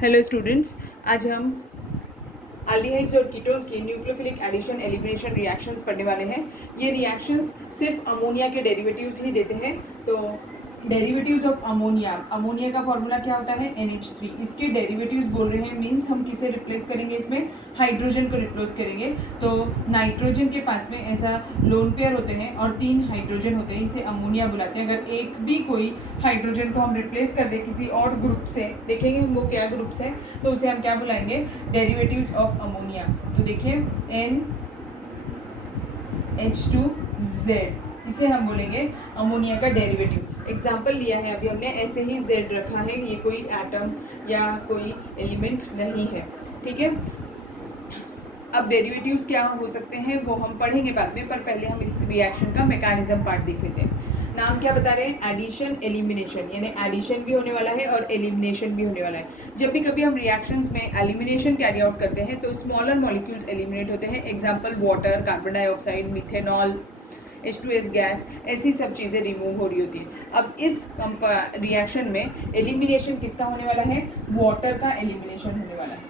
Hello students, आज हम aldehydes और कीटोन्स के न्यूक्लियोफिलिक एडिशन एलिमिनेशन रिएक्शंस पढ़ने वाले हैं। ये रिएक्शंस सिर्फ अमोनिया के डेरिवेटिव्स ही देते हैं। तो डेरिवेटिव्स ऑफ अमोनिया, अमोनिया का फॉर्मूला क्या होता है NH3। इसके डेरिवेटिव्स बोल रहे हैं, मीन्स हम किसे रिप्लेस करेंगे, इसमें हाइड्रोजन को रिप्लेस करेंगे। तो नाइट्रोजन के पास में ऐसा लोन पेयर होते हैं और 3 हाइड्रोजन होते हैं, इसे अमोनिया बुलाते हैं। अगर एक भी कोई हाइड्रोजन को हम रिप्लेस कर दें किसी और ग्रुप से, देखेंगे हम वो क्या ग्रुप से, तो उसे हम क्या बुलाएंगे, डेरिवेटिव्स ऑफ अमोनिया। तो देखिए NH2Z, इसे हम बोलेंगे अमोनिया का डेरिवेटिव। एग्जाम्पल लिया है अभी हमने, ऐसे ही Z रखा है, ये कोई एटम या कोई एलिमेंट नहीं है, ठीक है। अब डेरिवेटिव्स क्या हो सकते हैं वो हम पढ़ेंगे बाद में, पर पहले हम इस रिएक्शन का मैकेनिज्म पार्ट देख लेते हैं। नाम क्या बता रहे हैं, एडिशन एलिमिनेशन, यानी एडिशन भी होने वाला है और एलिमिनेशन भी होने वाला है। जब भी कभी हम रिएक्शंस में एलिमिनेशन कैरी आउट करते हैं तो स्मॉलर मॉलिक्यूल्स एलिमिनेट होते हैं। Example water, carbon dioxide, methanol, H2S gas, ऐसी सब चीज़ें रिमूव हो रही होती हैं। अब इस रिएक्शन में एलिमिनेशन किसका होने वाला है, वाटर का एलिमिनेशन होने वाला है,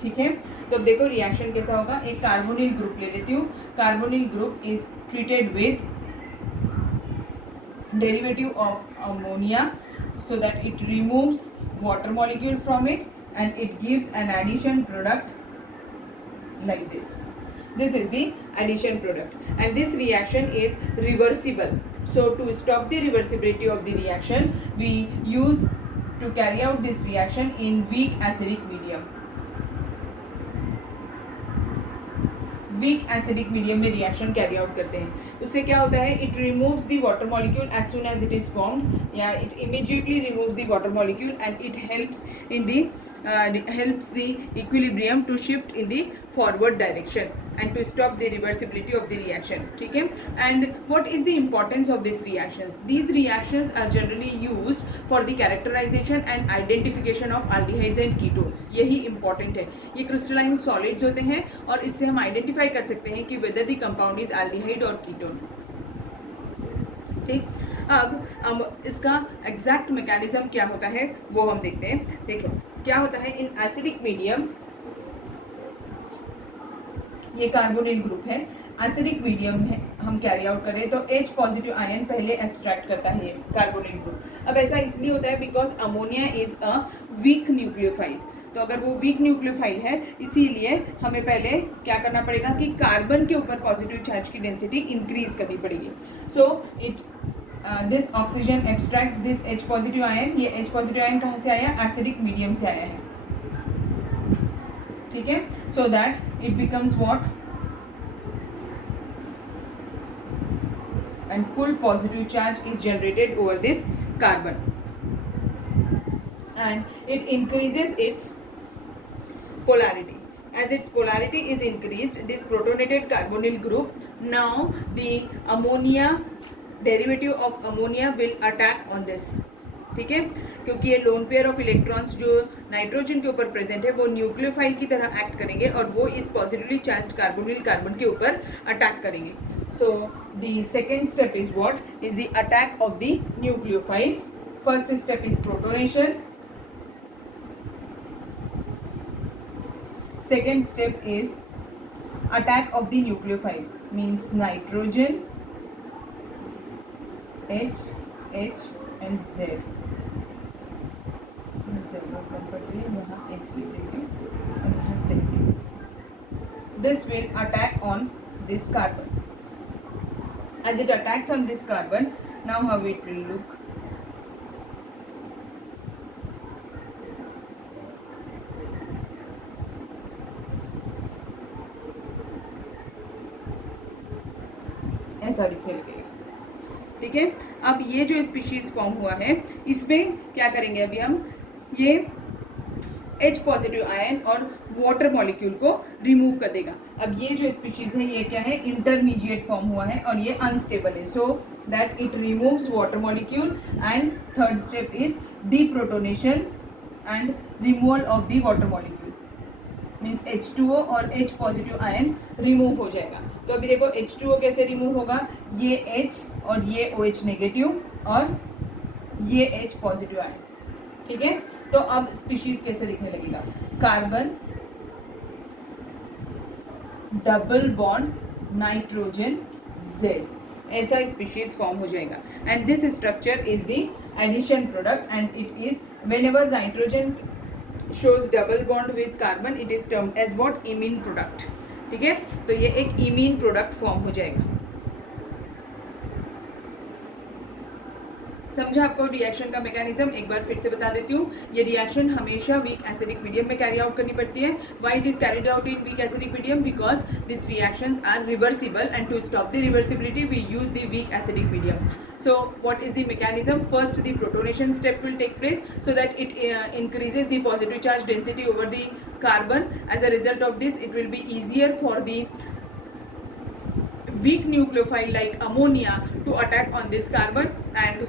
ठीक है। तो अब देखो रिएक्शन कैसा होगा। एक कार्बोनिल ग्रुप ले लेती हूँ। Carbonyl group is treated with derivative of ammonia so that it removes water molecule from it and it gives an addition product like this. This is the addition product and this reaction is reversible. So to stop the reversibility of the reaction, we use to carry out this reaction in weak acidic medium. Weak acidic medium में reaction carry out करते हैं। उससे क्या होता है, it removes the water molecule as soon as it is formed, या it immediately removes the water molecule and it helps the equilibrium to shift in the forward direction and to stop the reversibility of the reaction, ठीक है। And what is the importance of these reactions? These reactions are generally used for the characterization and identification of aldehydes and ketones. यही important है। ये crystalline solids होते हैं और इससे हम identify कर सकते हैं कि whether the compound is aldehyde or ketone, ठीक। अब इसका एग्जैक्ट मैकेनिज्म क्या होता है वो हम देखते हैं। देखो क्या होता है, इन एसिडिक मीडियम, ये कार्बोनिल ग्रुप है, एसिडिक मीडियम है, हम कैरी आउट करें तो H पॉजिटिव आयन पहले एब्स्ट्रैक्ट करता है ये कार्बोनिल ग्रुप। अब ऐसा इसलिए होता है because ammonia is a weak nucleophile. तो अगर वो वीक न्यूक्लियोफाइल है, इसीलिए हमें पहले क्या करना पड़ेगा कि कार्बन के ऊपर पॉजिटिव चार्ज की डेंसिटी इंक्रीज करनी पड़ेगी। So this oxygen abstracts this H positive ion. ये H पॉजिटिव आयन कहाँ से आया, एसिडिक मीडियम से आया है, ठीक है। So that it becomes what, and full positive charge is generated over this carbon and it increases its polarity. As its polarity is increased, this protonated carbonyl group, now the ammonia derivative of ammonia will attack on this, ठीक है। क्योंकि ये lone pair of electrons जो nitrogen के ऊपर present है वो nucleophile की तरह एक्ट करेंगे और वो इस पॉजिटिवली चार्ज्ड कार्बोनिल कार्बन के ऊपर अटैक करेंगे। So the second step is what, is the attack of the nucleophile. First step is protonation, second step is attack of the nucleophile, means nitrogen, H and Z। यहाँ H लिख दीजिए और यहाँ Z लिख। This will attack on this carbon. As it attacks on this carbon, now how it will look? ऐसा दिखेगा, ठीक है। अब ये जो स्पीशीज फॉर्म हुआ है, इसमें क्या करेंगे अभी हम, ये H पॉजिटिव आयन और वाटर मॉलिक्यूल को रिमूव कर देगा। अब ये जो स्पीशीज है ये क्या है, इंटरमीडिएट फॉर्म हुआ है और ये अनस्टेबल है, so that it removes water molecule. And third step is deprotonation and removal of the water molecule, means H2O और H पॉजिटिव आयन रिमूव हो जाएगा। तो अभी देखो H2O कैसे रिमूव होगा, ये H और ये OH नेगेटिव और ये H पॉजिटिव आयन, ठीक है। तो अब स्पीशीज कैसे दिखने लगेगा, carbon double bond nitrogen Z, ऐसा स्पीशीज फॉर्म हो जाएगा. And this structure is the addition product and it is whenever nitrogen shows double bond with carbon it is termed as what, imine product. ठीक है, तो ये एक imine product form हो जाएगा. समझा आपको रिएक्शन का मैकेनिज्म? एक बार फिर से बता देती हूँ. ये रिएक्शन हमेशा वीक एसिडिक मीडियम में कैरी आउट करनी पड़ती है. Why it is carried out in weak acidic medium? Because this reactions are reversible and to stop the reversibility we use the weak acidic medium. So what is the mechanism? First the protonation step will take place so that it increases the positive charge density over the carbon. As a result of this it will be easier for the weak nucleophile like ammonia to attack on this carbon and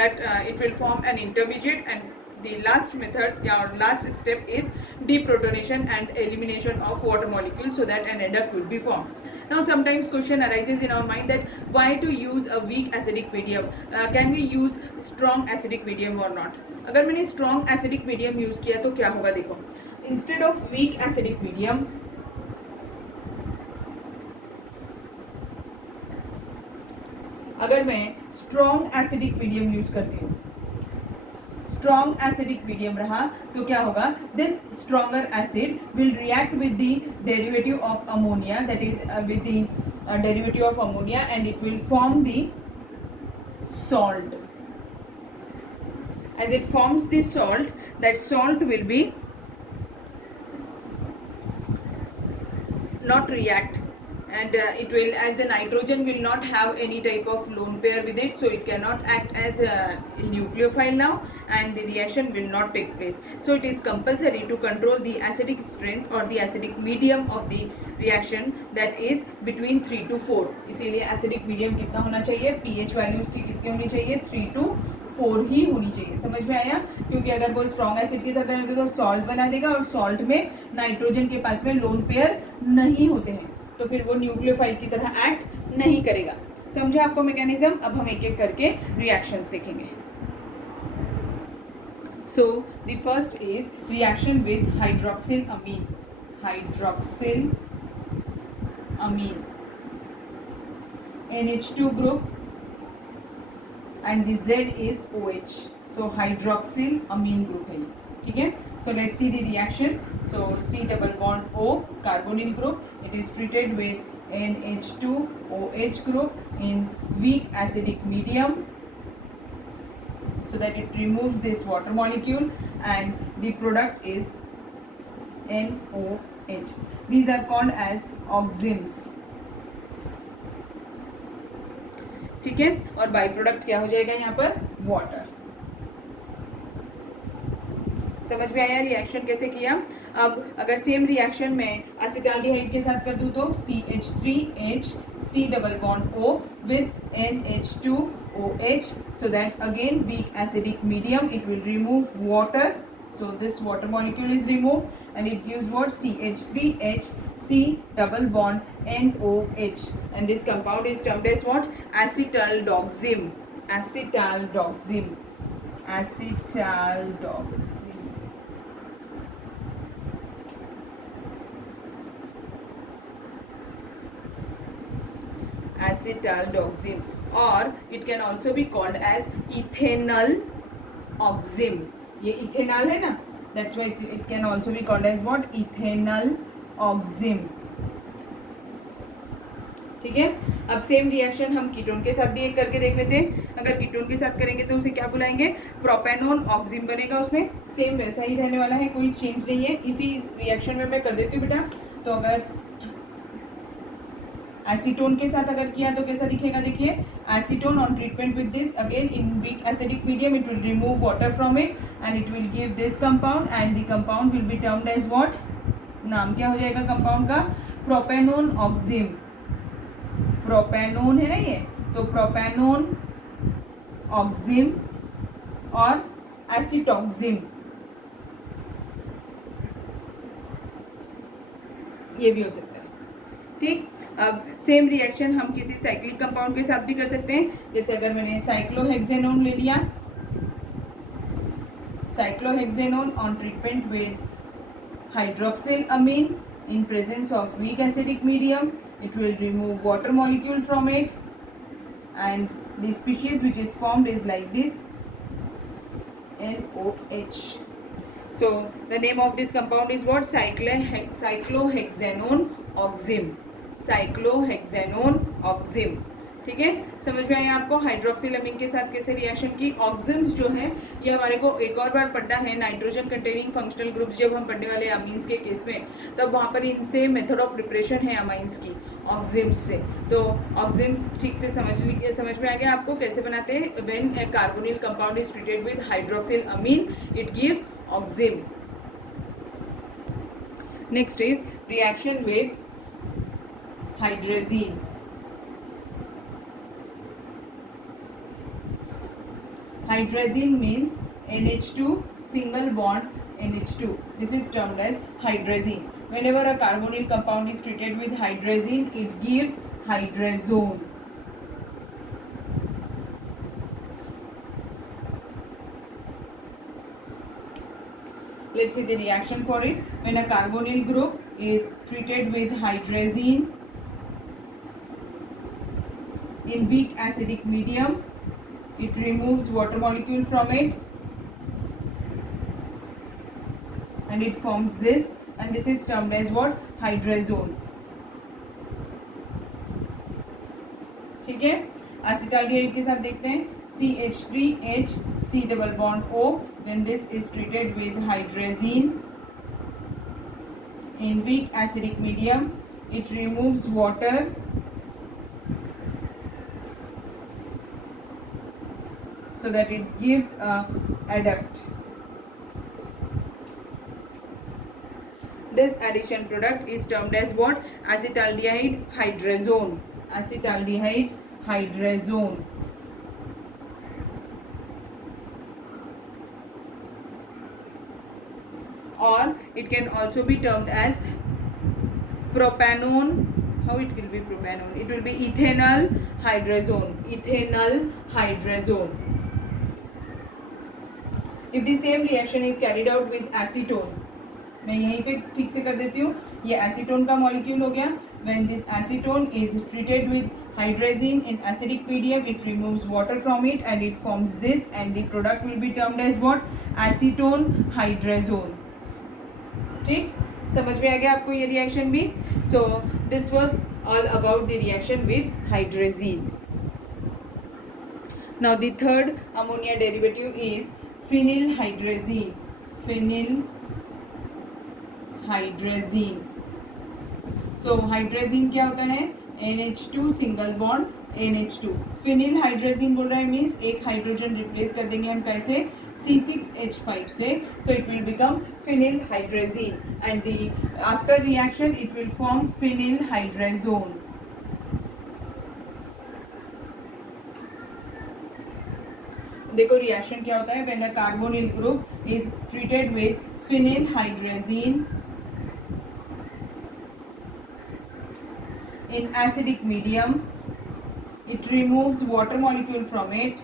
that it will form an intermediate. And the last method or last step is deprotonation and elimination of water molecules so that an adduct will be formed. Now sometimes question arises in our mind that why to use a weak acidic medium, can we use strong acidic medium or not? अगर मैंने strong acidic medium use किया तो क्या होगा, देखो. Instead of weak acidic medium अगर मैं strong acidic medium use करती हूँ, strong acidic medium रहा तो क्या होगा, this stronger acid will react with the derivative of ammonia, that is with the derivative of ammonia, and it will form the salt. As it forms the salt, that salt will be not react, and it will, as the nitrogen will not have any type of lone pair with it, so it cannot act as a nucleophile now and the reaction will not take place. So it is compulsory to control the acidic strength or the acidic medium of the reaction, that is between 3 to 4. इसीलिए acidic medium कितना होना चाहिए, pH value उसकी कितनी होनी चाहिए, 3 to 4 ही होनी चाहिए. समझ में आया? क्योंकि अगर वो स्ट्रॉन्ग एसिड के साथ बनाते तो सॉल्ट बना देगा और सॉल्ट में नाइट्रोजन के पास में लोन पेयर नहीं होते हैं, तो फिर वो न्यूक्लियोफाइल की तरह एक्ट नहीं करेगा. समझा आपको मैकेनिज्म? अब हम एक एक करके रिएक्शंस देखेंगे. So the first is reaction with hydroxyl amine. Hydroxyl amine NH2 group and the Z is OH. So hydroxyl amine group है. ठीक है? So let's see the reaction. So C double bond O carbonyl group. It is treated with NH2OH group in weak acidic medium so that it removes this water molecule and the product is NOH. These are called as oximes. ठीक है, और by product क्या हो जाएगा यहाँ पर, water. समझ में आया रिएक्शन कैसे किया? अब अगर सेम रिएक्शन में एसिटाल्डिहाइड के साथ कर दूँ तो CH3H C double bond O with NH2OH, so that again weak acidic medium, it will remove water. So this water molecule is removed and it gives what, CH3H C double bond NOH, and this compound is termed as what, acetaldoxim. Acetaldoxim. Acetaldoxim. Acetaldoxim, or it can also be called as ethanol oxim. ये ethanol है ना, that's why it can also be called as what, ethanol oxim. ठीक है. अब same reaction हम ketone के साथ भी एक करके देख लेते हैं. अगर कीटोन के साथ करेंगे तो उसे क्या बुलाएंगे, प्रोपेनोन ऑक्सिम बनेगा. उसमें सेम वैसा ही रहने वाला है, कोई चेंज नहीं है. इसी रिएक्शन में मैं कर देती हूँ बेटा. तो अगर एसीटोन के साथ अगर किया तो कैसा दिखेगा, देखिए. Acetone on treatment with this, again in weak acidic medium, it will remove water from it and it will give this compound and the compound will be termed as what, नाम क्या हो जाएगा कंपाउंड का, propanone ऑक्सिम. Propanone है ना ये, तो propanone ऑक्सिम और एसिटॉक्सिम, ये भी हो सकता है. ठीक. अब सेम रिएक्शन हम किसी साइक्लिक कंपाउंड के साथ भी कर सकते हैं. जैसे अगर मैंने साइक्लोहेक्सेनोन ले लिया, cyclohexanone on treatment with hydroxylamine in presence of weak acidic medium. It will remove water molecule from it, and the species which is formed is like this, NOH. So the name of this compound is what? cyclohexanone oxim. cyclohexanone oxim. ठीक है, समझ में आया आपको हाइड्रोक्सिलामीन के साथ कैसे reaction की. ऑक्सिम्स जो है ये हमारे को एक और बार पढ़ना है. नाइट्रोजन कंटेनिंग फंक्शनल ग्रुप्स जब हम पढ़ने वाले अमीन्स के केस में, तब वहाँ पर इनसे मेथड ऑफ प्रिपरेशन है अमाइंस की ऑक्सिम्स से. तो ऑक्सिम्स ठीक से समझ में आ गया आपको कैसे बनाते हैं. When a carbonyl compound is treated with hydroxyl amine it gives oxime. Next is reaction with hydrazine. Hydrazine means NH2 single bond NH2. This is termed as hydrazine. Whenever a carbonyl compound is treated with hydrazine, it gives hydrazone. Let's see the reaction for it. When a carbonyl group is treated with hydrazine in weak acidic medium, it removes water molecule from it and it forms this, and this is termed as what? Hydrazone. ठीक है, acetaldehyde के साथ देखते हैं. CH3H C double bond O. Then this is treated with hydrazine in weak acidic medium. It removes water so that it gives a adduct. This addition product is termed as what? Acetaldehyde hydrazone. Acetaldehyde hydrazone. Or it can also be termed as propanone. How it will be propanone? It will be ethanol hydrazone. Ethanol hydrazone. If the same reaction is carried out with acetone, मैं यहीं पे ठीक से कर देती हूँ. ये acetone का मॉलिक्यूल हो गया. When this acetone is treated with hydrazine in acidic medium, it removes water from it and it forms this, and the product will be termed as what? Acetone hydrazone. ठीक, समझ में आ गया आपको ये reaction भी. So this was all about the reaction with hydrazine. Now the third ammonia derivative is phenylhydrazine. Phenylhydrazine. So hydrazine क्या होता है? NH2 single bond NH2. phenylhydrazine बोल रहा है मीन्स एक हाइड्रोजन रिप्लेस कर देंगे हम कैसे? C6H5 से. So it will become phenylhydrazine, and the after reaction it will form phenylhydrazone. देखो रिएक्शन क्या होता है. When a carbonyl group is treated with phenylhydrazine in acidic medium, it removes water molecule from it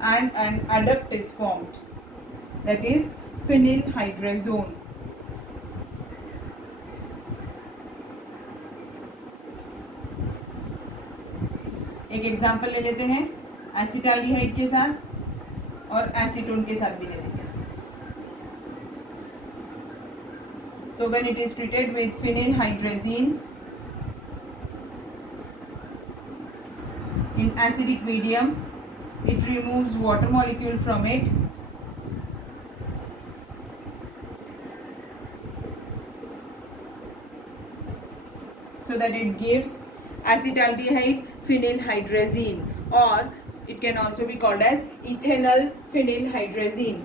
and an adduct is formed, that is phenylhydrazone. एक example ले लेते हैं acetaldehyde के साथ और एसीटोन के साथ भी ले लेंगे. So when it is treated with phenylhydrazine in acidic medium, it removes water molecule from it so that it gives acetaldehyde phenylhydrazine, or it can also be called as ethanol phenylhydrazine.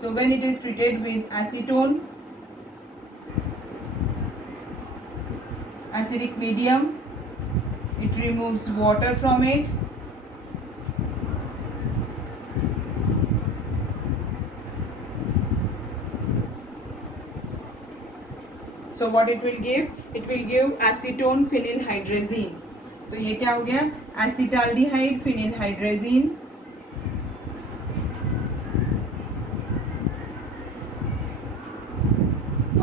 So when it is treated with acetone, acidic medium, it removes water from it so what it will give? It will give acetone phenylhydrazine. तो ये क्या हो गया? Acetaldehyde phenylhydrazine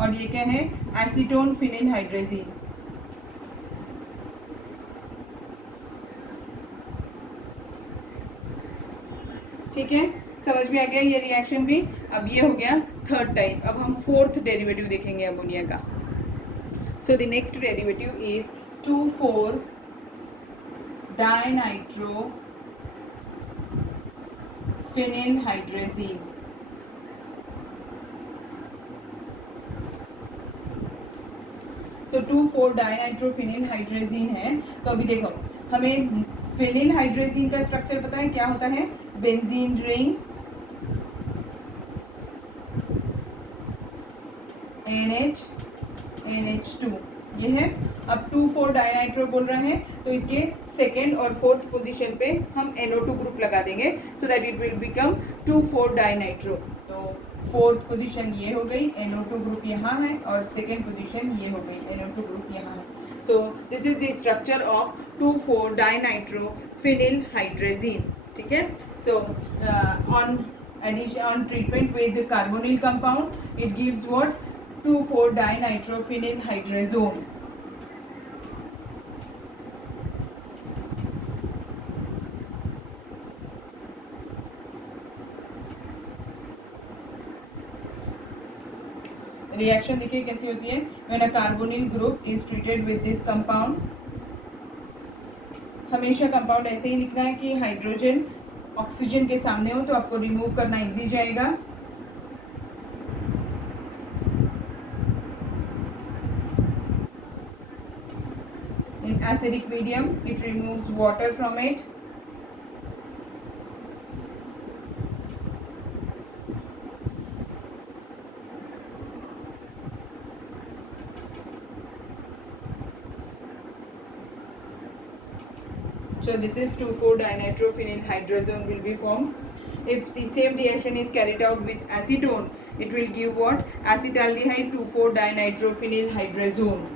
और ये क्या है, acetone phenyl हाइड्रेजीन। ठीक है, समझ में आ गया ये रिएक्शन भी। अब ये हो गया थर्ड टाइप। अब हम फोर्थ डेरिवेटिव देखेंगे अमोनिया का। So the next derivative is 2,4 dinitro phenyl hydrazine. सो 2,4 डाइनाइट्रोफिनिल हाइड्रेजीन है। तो अभी देखो, हमें फिनिल हाइड्रेजीन का स्ट्रक्चर पता है, क्या होता है, बेंजीन रिंग, NH NH2, ये है। अब 2,4 डाइनाइट्रो बोल रहे हैं, तो इसके सेकेंड और फोर्थ पोजीशन पे हम NO2 ग्रुप लगा देंगे, so that it will become 2,4 dinitro. तो फोर्थ पोजीशन ये हो गई, NO2 ग्रुप यहाँ है, और सेकेंड पोजीशन ये हो गई, NO2 ग्रुप यहाँ है। सो this is the structure of 2,4 dinitro phenyl हाइड्रेजीन। ठीक है, so on treatment with the carbonyl compound, it gives what, 2,4 dinitrophenyl hydrazone. Reaction देखिए कैसी होती है, when a carbonyl group is treated with this compound। हमेशा compound ऐसे ही लिखना है कि हाइड्रोजन ऑक्सीजन के सामने हो, तो आपको रिमूव करना इजी जाएगा। In acidic medium, it removes water from it. So this is 2,4 dinitrophenyl hydrazone will be formed. If the same reaction is carried out with acetone, it will give what? Acetaldehyde 2,4 dinitrophenyl hydrazone.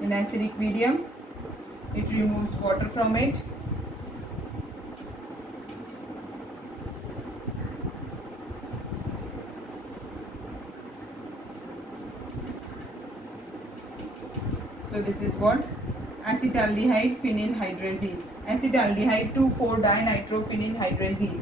In acidic medium, it removes water from it. So this is what? Acetaldehyde phenyl hydrazine. Acetaldehyde 2,4 dinitrophenyl hydrazine.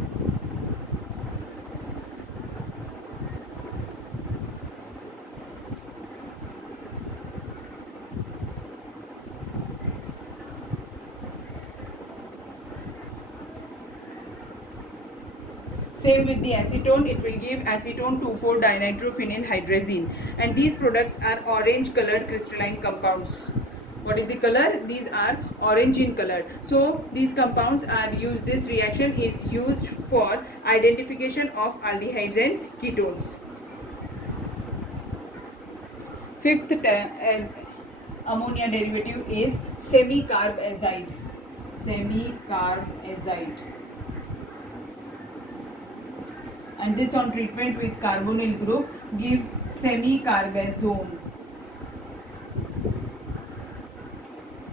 Same with the acetone, it will give acetone 2,4 dinitrophenyl hydrazine, and these products are orange colored crystalline compounds. What is the color? These are orange in color. So these compounds are used, this reaction is used for identification of aldehydes and ketones. Fifth ammonia derivative is semi-carbazide. Semi-carbazide. And this on treatment with carbonyl group gives semi-carbazone.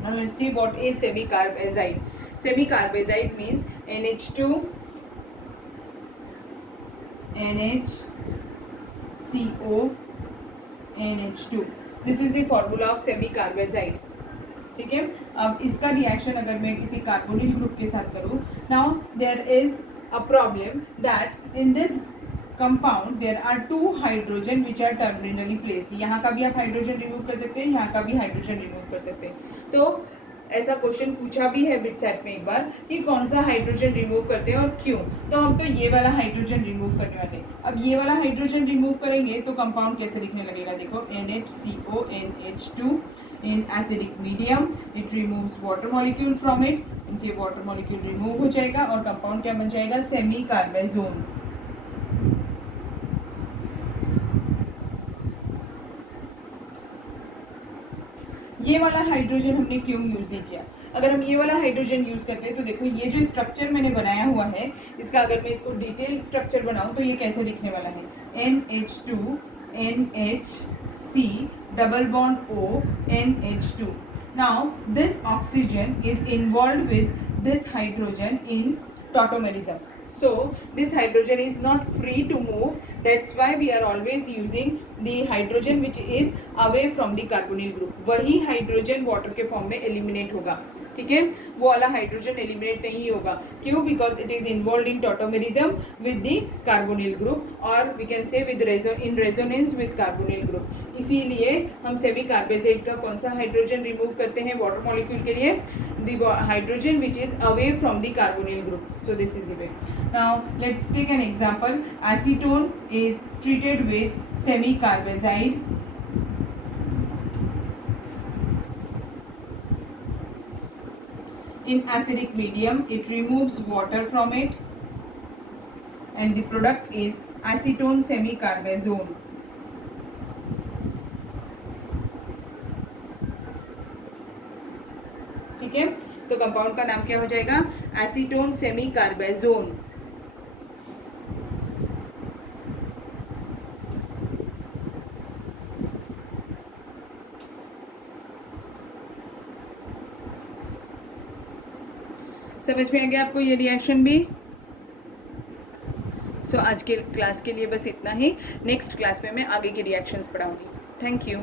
Now let's see what is semi-carbazide. Semi-carbazide means NH2, NHCO, NH2. This is the formula of semi-carbazide. ठीक है, अब इसका reaction अगर मैं किसी carbonyl group के साथ करूँ, now there is a problem that in this compound there are two hydrogen which are terminally placed. यहाँ का भी आप हाइड्रोजन रिमूव कर सकते हैं, यहाँ का भी हाइड्रोजन रिमूव कर सकते हैं। तो ऐसा क्वेश्चन पूछा भी है बिट सेट में एक बार कि कौन सा हाइड्रोजन रिमूव करते हैं और क्यों। तो हम तो ये वाला हाइड्रोजन रिमूव करने वाले हैं। अब ये वाला हाइड्रोजन रिमूव करेंगे तो कंपाउंड कैसे दिखने लगेगा, देखो NHCO NH2 in acidic medium it removes water molecule from it, इनसे वाटर मॉलिक्यूल रिमूव हो जाएगा और कंपाउंड क्या बन जाएगा, सेमी कार्बाजोन। ये वाला हाइड्रोजन हमने क्यों यूज नहीं किया, अगर हम ये वाला हाइड्रोजन यूज करते हैं तो देखो ये जो स्ट्रक्चर मैंने बनाया हुआ है इसका अगर मैं इसको डिटेल स्ट्रक्चर बनाऊं तो ये कैसे दिखने वाला है, NH2 NHC double bond O NH2. Now this oxygen is involved with this hydrogen in tautomerism. So this hydrogen is not free to move. That's why we are always using the hydrogen which is away from the carbonyl group. वही hydrogen water के form में eliminate होगा, ठीक है, वो वाला hydrogen eliminate नहीं होगा. क्यों? Because it is involve in tautomerism with the carbonyl group और we can say with in resonance with carbonyl group. इसीलिए हम सेमी कार्बेजाइड का कौन सा हाइड्रोजन रिमूव करते हैं वाटर मॉलिक्यूल के लिए? The hydrogen which is away from the carbonyl group. So this is the way. Now let's take an example. Acetone is treated with semi carbazide. In acidic medium, it removes water from it and the product is acetone semicarbazone. ठीक है, तो compound का नाम क्या हो जाएगा? Acetone सेमीकार्बेजोन. समझ में आ गया आपको ये रिएक्शन भी? सो आज के क्लास के लिए बस इतना ही. नेक्स्ट क्लास में मैं आगे की रिएक्शंस पढ़ाऊंगी. Thank you.